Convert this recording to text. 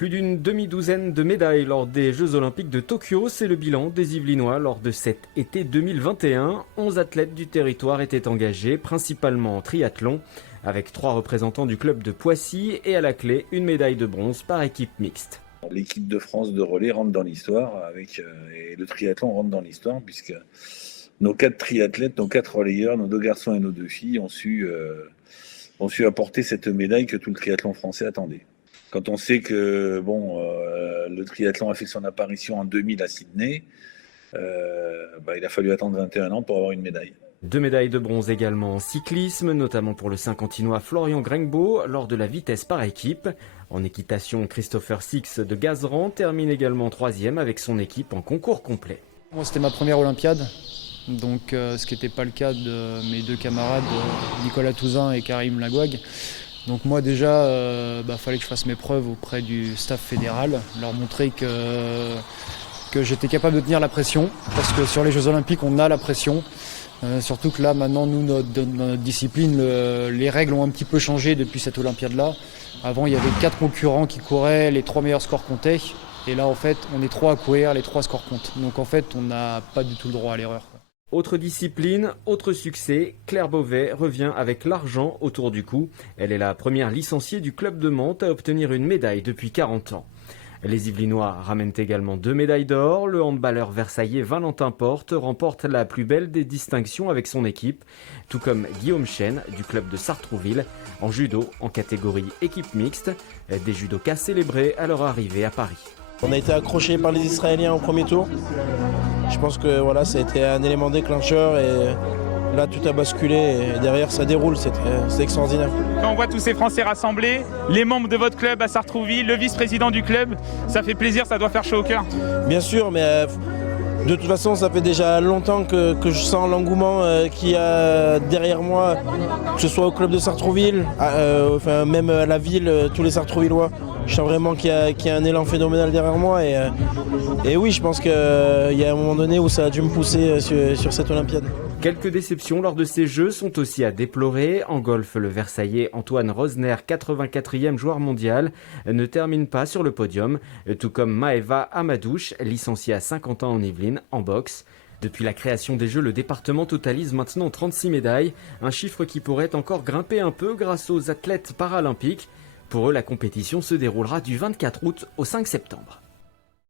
Plus d'une demi-douzaine de médailles lors des Jeux Olympiques de Tokyo, c'est le bilan des Yvelinois lors de cet été 2021. 11 athlètes du territoire étaient engagés, principalement en triathlon, avec 3 représentants du club de Poissy et à la clé une médaille de bronze par équipe mixte. L'équipe de France de relais rentre dans l'histoire et le triathlon rentre dans l'histoire puisque nos 4 triathlètes, nos 4 relayeurs, nos 2 garçons et nos 2 filles ont su apporter cette médaille que tout le triathlon français attendait. Quand on sait que le triathlon a fait son apparition en 2000 à Sydney, il a fallu attendre 21 ans pour avoir une médaille. 2 médailles de bronze également en cyclisme, notamment pour le Saint-Quentinois Florian Grengbeau lors de la vitesse par équipe. En équitation, Christopher Six de Gazeran termine également 3e avec son équipe en concours complet. Moi, c'était ma première Olympiade, donc ce qui n'était pas le cas de mes 2 camarades, Nicolas Touzin et Karim Lagouag. Donc moi déjà, fallait que je fasse mes preuves auprès du staff fédéral, leur montrer que j'étais capable de tenir la pression, parce que sur les Jeux Olympiques, on a la pression. Surtout que là, maintenant, nous, dans notre discipline, les règles ont un petit peu changé depuis cette Olympiade-là. Avant, il y avait 4 concurrents qui couraient, les 3 meilleurs scores comptaient. Et là, en fait, on est 3 à courir, les 3 scores comptent. Donc en fait, on n'a pas du tout le droit à l'erreur. Autre discipline, autre succès, Claire Beauvais revient avec l'argent autour du cou. Elle est la première licenciée du club de Mantes à obtenir une médaille depuis 40 ans. Les Yvelinois ramènent également 2 médailles d'or. Le handballeur versaillais Valentin Porte remporte la plus belle des distinctions avec son équipe, tout comme Guillaume Chen du club de Sartrouville en judo en catégorie équipe mixte. Des judokas célébrés à leur arrivée à Paris. On a été accrochés par les Israéliens au premier tour. Je pense que ça a été un élément déclencheur et là tout a basculé et derrière ça déroule, c'est extraordinaire. Quand on voit tous ces Français rassemblés, les membres de votre club à Sartrouville, le vice-président du club, ça fait plaisir, ça doit faire chaud au cœur. Bien sûr, mais de toute façon ça fait déjà longtemps que je sens l'engouement qu'il y a derrière moi, que ce soit au club de Sartrouville, même à la ville, tous les Sartrouvillois. Je sens vraiment qu'il y a un élan phénoménal derrière moi et oui, je pense qu'il y a un moment donné où ça a dû me pousser sur cette Olympiade. Quelques déceptions lors de ces Jeux sont aussi à déplorer. En golf, le Versaillais Antoine Rosner, 84e joueur mondial, ne termine pas sur le podium, tout comme Maeva Amadouche, licenciée à Saint-Quentin en Yvelines, en boxe. Depuis la création des Jeux, le département totalise maintenant 36 médailles, un chiffre qui pourrait encore grimper un peu grâce aux athlètes paralympiques. Pour eux, la compétition se déroulera du 24 août au 5 septembre.